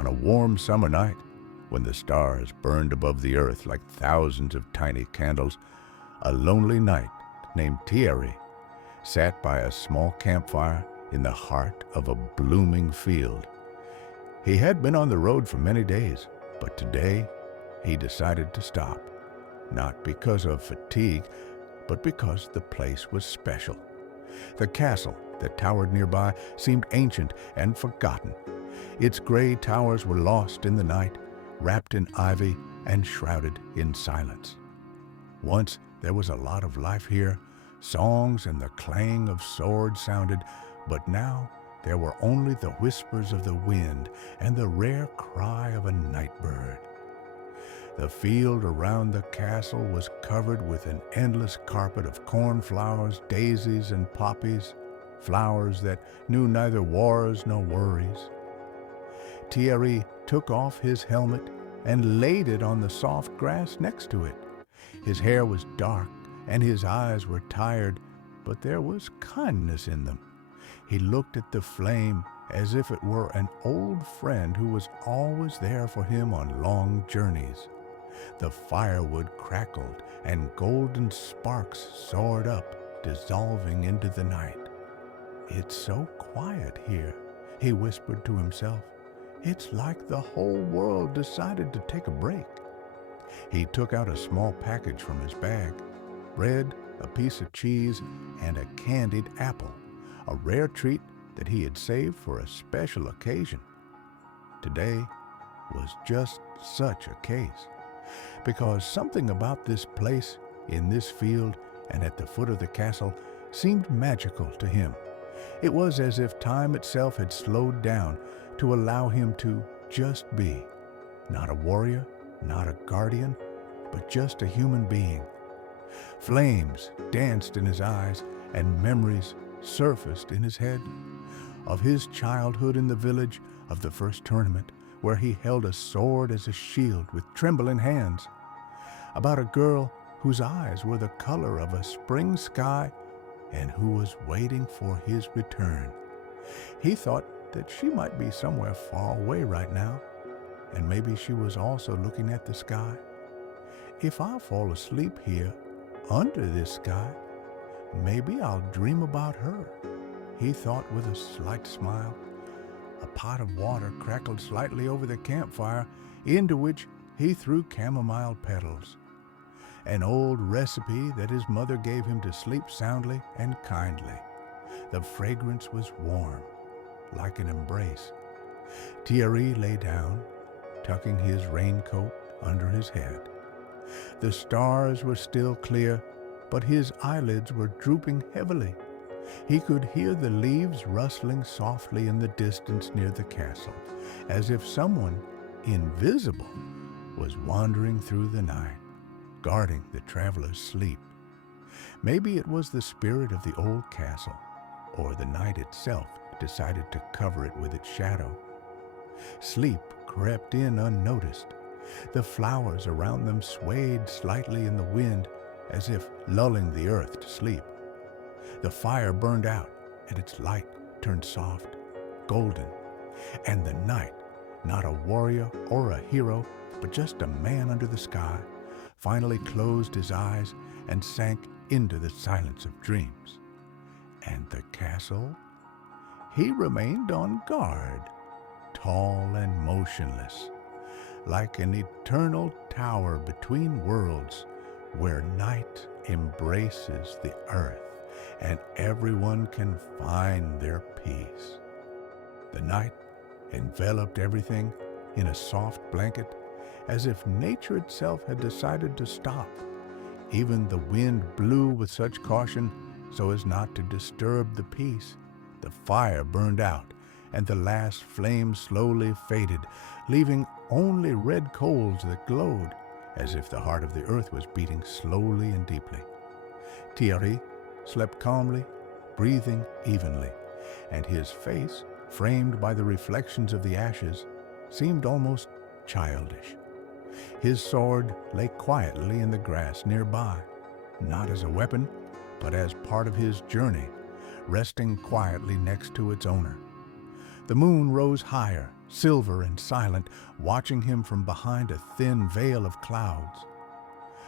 on a warm summer night, when the stars burned above the earth like thousands of tiny candles, a lonely knight named Thierry sat by a small campfire in the heart of a blooming field. He had been on the road for many days, but today he decided to stop, not because of fatigue, but because the place was special. The castle that towered nearby seemed ancient and forgotten. Its gray towers were lost in the night, wrapped in ivy and shrouded in silence. Once there was a lot of life here. Songs and the clang of swords sounded, but now there were only the whispers of the wind and the rare cry of a night bird. The field around the castle was covered with an endless carpet of cornflowers, daisies, and poppies, flowers that knew neither wars nor worries. Thierry took off his helmet and laid it on the soft grass next to it. His hair was dark and his eyes were tired, but there was kindness in them. He looked at the flame as if it were an old friend who was always there for him on long journeys. The firewood crackled and golden sparks soared up, dissolving into the night. "It's so quiet here," he whispered to himself. "It's like the whole world decided to take a break." He took out a small package from his bag: bread, a piece of cheese, and a candied apple, a rare treat that he had saved for a special occasion. Today was just such a case, because something about this place, in this field and at the foot of the castle, seemed magical to him. It was as if time itself had slowed down to allow him to just be, not a warrior, not a guardian, but just a human being. Flames danced in his eyes and memories surfaced in his head of his childhood in the village, of the first tournament where he held a sword as a shield with trembling hands, about a girl whose eyes were the color of a spring sky and who was waiting for his return. He thought that she might be somewhere far away right now, and maybe she was also looking at the sky. If I fall asleep here under this sky, maybe I'll dream about her, he thought with a slight smile. A pot of water crackled slightly over the campfire, into which he threw chamomile petals, an old recipe that his mother gave him to sleep soundly and kindly. The fragrance was warm, like an embrace. Thierry lay down, tucking his raincoat under his head. The stars were still clear, but his eyelids were drooping heavily. He could hear the leaves rustling softly in the distance near the castle, as if someone invisible was wandering through the night, guarding the traveler's sleep. Maybe it was the spirit of the old castle, or the night itself decided to cover it with its shadow. Sleep crept in unnoticed. The flowers around them swayed slightly in the wind, as if lulling the earth to sleep. The fire burned out, and its light turned soft, golden, and the night, not a warrior or a hero, but just a man under the sky, finally closed his eyes and sank into the silence of dreams. And the castle? He remained on guard, tall and motionless, like an eternal tower between worlds, where night embraces the earth and everyone can find their peace. The night enveloped everything in a soft blanket, as if nature itself had decided to stop. Even the wind blew with such caution so as not to disturb the peace. The fire burned out, and the last flame slowly faded, leaving only red coals that glowed, as if the heart of the earth was beating slowly and deeply. Thierry slept calmly, breathing evenly, and his face, framed by the reflections of the ashes, seemed almost childish. His sword lay quietly in the grass nearby, not as a weapon, but as part of his journey, resting quietly next to its owner. The moon rose higher, silver and silent, watching him from behind a thin veil of clouds.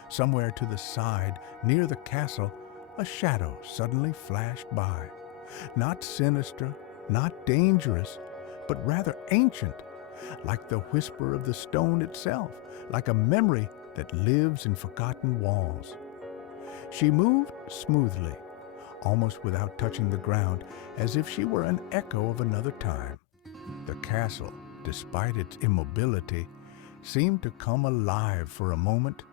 Somewhere to the side, near the castle, a shadow suddenly flashed by. Not sinister, not dangerous, but rather ancient, like the whisper of the stone itself, like a memory that lives in forgotten walls. She moved smoothly, almost without touching the ground, as if she were an echo of another time. The castle, despite its immobility, seemed to come alive for a moment.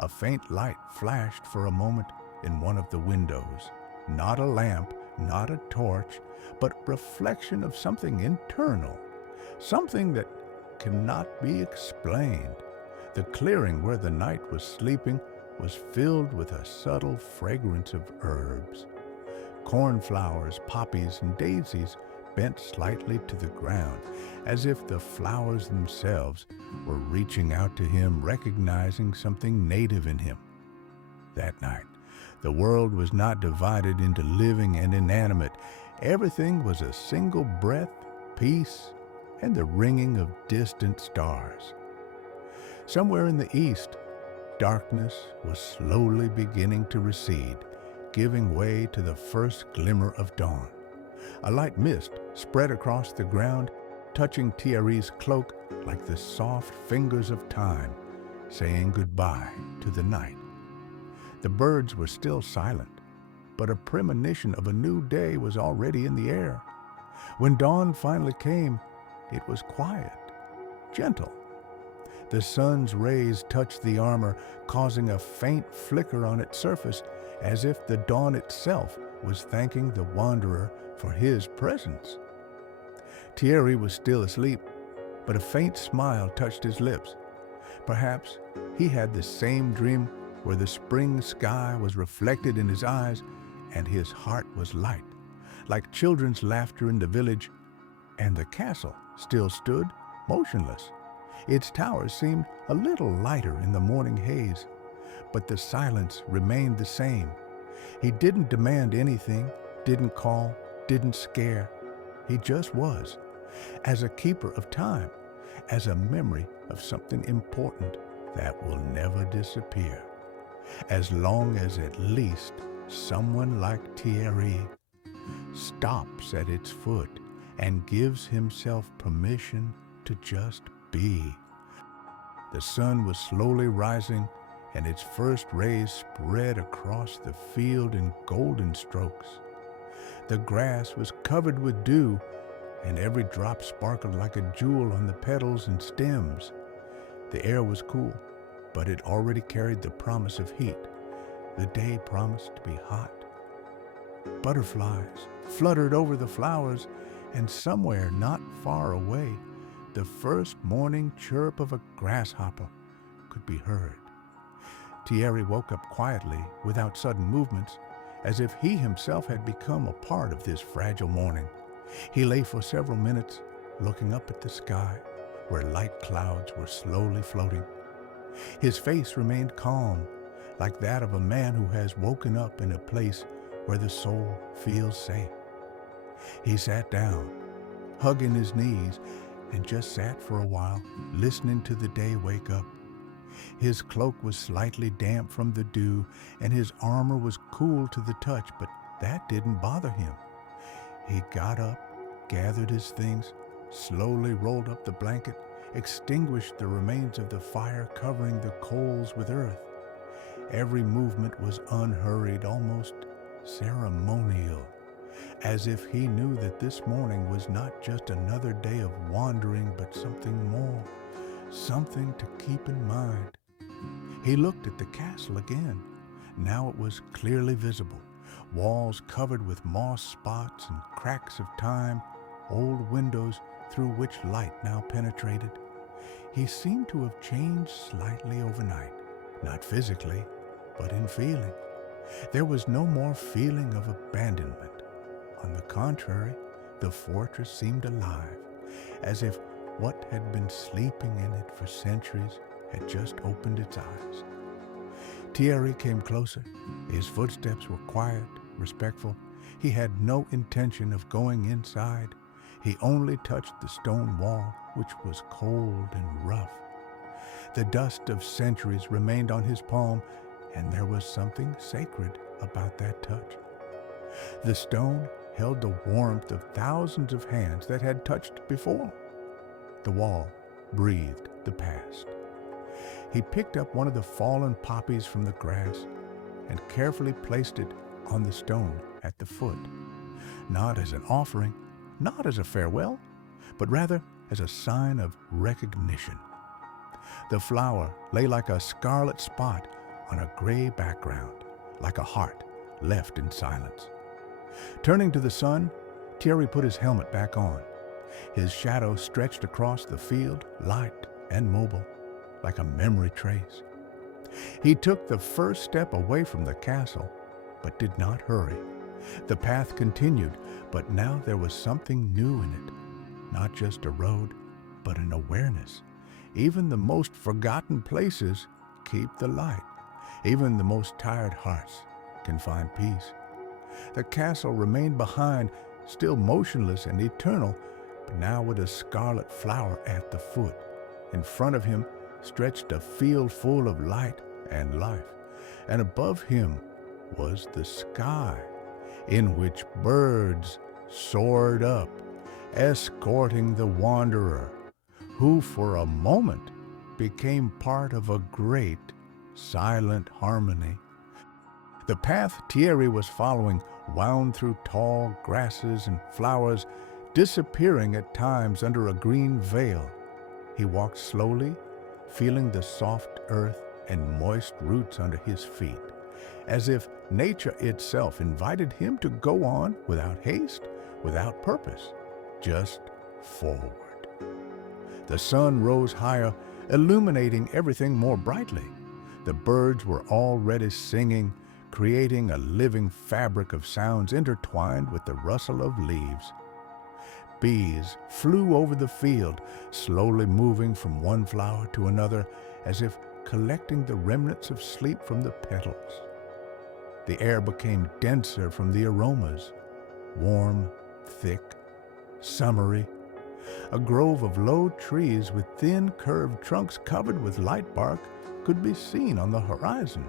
A faint light flashed for a moment in one of the windows. Not a lamp, not a torch, but reflection of something internal, something that cannot be explained. The clearing where the night was sleeping was filled with a subtle fragrance of herbs. Cornflowers, poppies, and daisies bent slightly to the ground, as if the flowers themselves were reaching out to him, recognizing something native in him. That night, the world was not divided into living and inanimate. Everything was a single breath, peace, and the ringing of distant stars. Somewhere in the east, darkness was slowly beginning to recede, giving way to the first glimmer of dawn. A light mist spread across the ground, touching Thierry's cloak like the soft fingers of time, saying goodbye to the night. The birds were still silent, but a premonition of a new day was already in the air. When dawn finally came, it was quiet, gentle. The sun's rays touched the armor, causing a faint flicker on its surface, as if the dawn itself was thanking the wanderer for his presence. Thierry was still asleep, but a faint smile touched his lips. Perhaps he had the same dream where the spring sky was reflected in his eyes and his heart was light, like children's laughter in the village, and the castle still stood motionless. Its towers seemed a little lighter in the morning haze, but the silence remained the same. He didn't demand anything, didn't call, didn't scare. He just was, as a keeper of time, as a memory of something important that will never disappear, as long as at least someone like Thierry stops at its foot and gives himself permission to just be. The sun was slowly rising, and its first rays spread across the field in golden strokes. The grass was covered with dew, and every drop sparkled like a jewel on the petals and stems. The air was cool, but it already carried the promise of heat. The day promised to be hot. Butterflies fluttered over the flowers, and somewhere not far away, the first morning chirp of a grasshopper could be heard. Thierry woke up quietly, without sudden movements, as if he himself had become a part of this fragile morning. He lay for several minutes, looking up at the sky, where light clouds were slowly floating. His face remained calm, like that of a man who has woken up in a place where the soul feels safe. He sat down, hugging his knees, and just sat for a while, listening to the day wake up. His cloak was slightly damp from the dew, and his armor was cool to the touch, but that didn't bother him. He got up, gathered his things, slowly rolled up the blanket, extinguished the remains of the fire, covering the coals with earth. Every movement was unhurried, almost ceremonial, as if he knew that this morning was not just another day of wandering, but something more, something to keep in mind. He looked at the castle again. Now it was clearly visible, walls covered with moss spots and cracks of time, old windows through which light now penetrated. He seemed to have changed slightly overnight, not physically, but in feeling. There was no more feeling of abandonment. On the contrary, the fortress seemed alive, as if what had been sleeping in it for centuries had just opened its eyes. Thierry came closer. His footsteps were quiet, respectful. He had no intention of going inside. He only touched the stone wall, which was cold and rough. The dust of centuries remained on his palm, and there was something sacred about that touch. The stone held the warmth of thousands of hands that had touched before. The wall breathed the past. He picked up one of the fallen poppies from the grass and carefully placed it on the stone at the foot, not as an offering, not as a farewell, but rather as a sign of recognition. The flower lay like a scarlet spot on a gray background, like a heart left in silence. Turning to the sun, Thierry put his helmet back on. His shadow stretched across the field, light and mobile, like a memory trace. He took the first step away from the castle, but did not hurry. The path continued, but now there was something new in it. Not just a road, but an awareness. Even the most forgotten places keep the light. Even the most tired hearts can find peace. The castle remained behind, still motionless and eternal, but now with a scarlet flower at the foot. In front of him stretched a field full of light and life, and above him was the sky, in which birds soared up, escorting the wanderer, who for a moment became part of a great, silent harmony. The path Thierry was following wound through tall grasses and flowers, disappearing at times under a green veil. He walked slowly, feeling the soft earth and moist roots under his feet, as if nature itself invited him to go on without haste, without purpose, just forward. The sun rose higher, illuminating everything more brightly. The birds were already singing, creating a living fabric of sounds intertwined with the rustle of leaves. Bees flew over the field, slowly moving from one flower to another, as if collecting the remnants of sleep from the petals. The air became denser from the aromas, warm, thick, summery. A grove of low trees with thin, curved trunks covered with light bark could be seen on the horizon.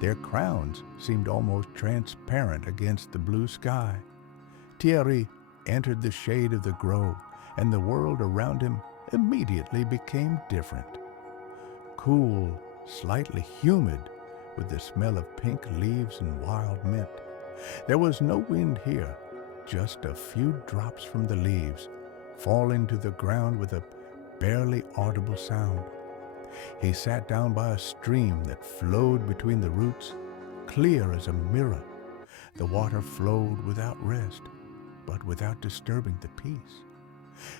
Their crowns seemed almost transparent against the blue sky. Thierry entered the shade of the grove, and the world around him immediately became different. Cool, slightly humid, with the smell of pink leaves and wild mint. There was no wind here, just a few drops from the leaves, falling to the ground with a barely audible sound. He sat down by a stream that flowed between the roots, clear as a mirror. The water flowed without rest, but without disturbing the peace.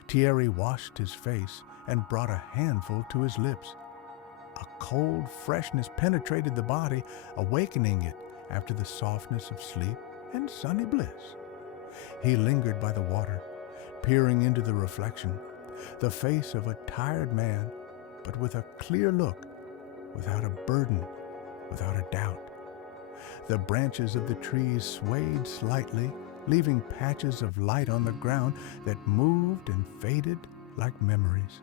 Thierry washed his face and brought a handful to his lips. A cold freshness penetrated the body, awakening it after the softness of sleep and sunny bliss. He lingered by the water, peering into the reflection, the face of a tired man, but with a clear look, without a burden, without a doubt. The branches of the trees swayed slightly, leaving patches of light on the ground that moved and faded like memories.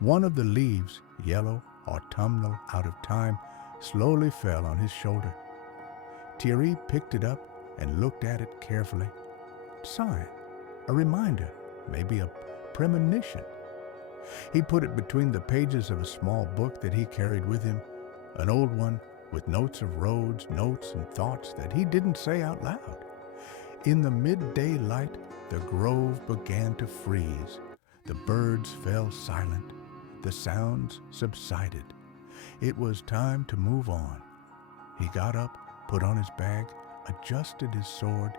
One of the leaves, yellow, autumnal, out of time, slowly fell on his shoulder. Thierry picked it up and looked at it carefully. Sign, a reminder, maybe a premonition. He put it between the pages of a small book that he carried with him, an old one with notes of roads, notes and thoughts that he didn't say out loud. In the midday light, the grove began to freeze. The birds fell silent. The sounds subsided. It was time to move on. He got up, put on his bag, adjusted his sword,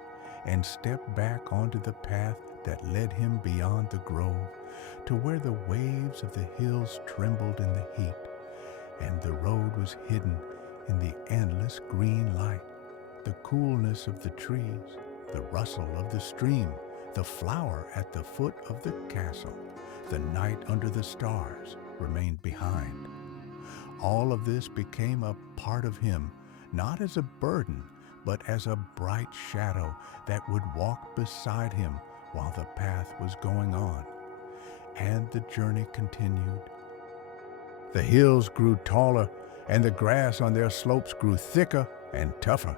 and stepped back onto the path that led him beyond the grove, to where the waves of the hills trembled in the heat, and the road was hidden in the endless green light, the coolness of the trees, the rustle of the stream, the flower at the foot of the castle. The night under the stars remained behind. All of this became a part of him, not as a burden, but as a bright shadow that would walk beside him while the path was going on, and the journey continued. The hills grew taller, and the grass on their slopes grew thicker and tougher.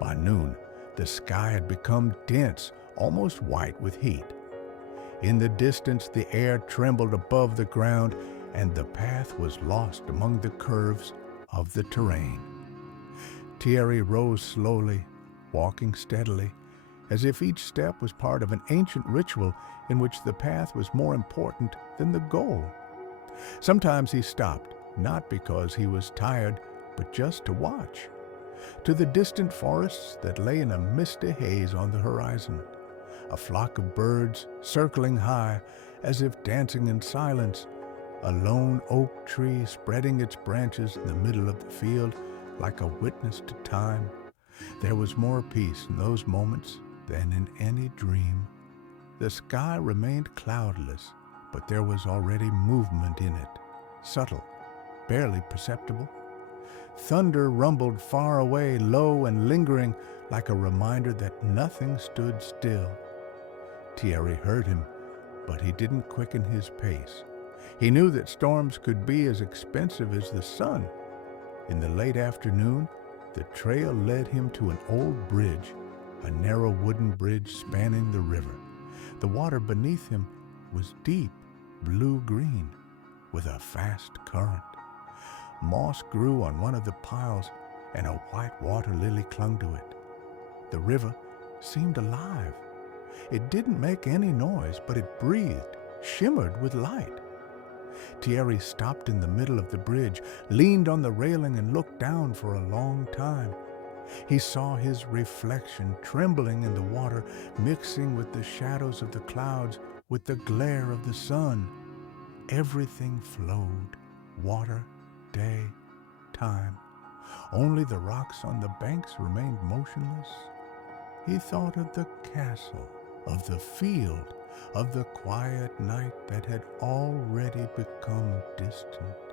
By noon, the sky had become dense, almost white with heat. In the distance, the air trembled above the ground, and the path was lost among the curves of the terrain. Thierry rose slowly, walking steadily, as if each step was part of an ancient ritual in which the path was more important than the goal. Sometimes he stopped, not because he was tired, but just to watch. To the distant forests that lay in a misty haze on the horizon, a flock of birds circling high as if dancing in silence, a lone oak tree spreading its branches in the middle of the field like a witness to time. There was more peace in those moments than in any dream. The sky remained cloudless, but there was already movement in it, subtle, barely perceptible. Thunder rumbled far away, low and lingering, like a reminder that nothing stood still. Thierry heard him, but he didn't quicken his pace. He knew that storms could be as expensive as the sun. In the late afternoon, the trail led him to an old bridge, a narrow wooden bridge spanning the river. The water beneath him was deep blue-green, with a fast current. Moss grew on one of the piles, and a white water lily clung to it. The river seemed alive. It didn't make any noise, but it breathed, shimmered with light. Thierry stopped in the middle of the bridge, leaned on the railing, and looked down for a long time. He saw his reflection trembling in the water, mixing with the shadows of the clouds, with the glare of the sun. Everything flowed, water, day, time. Only the rocks on the banks remained motionless. He thought of the castle, of the field, of the quiet night that had already become distant.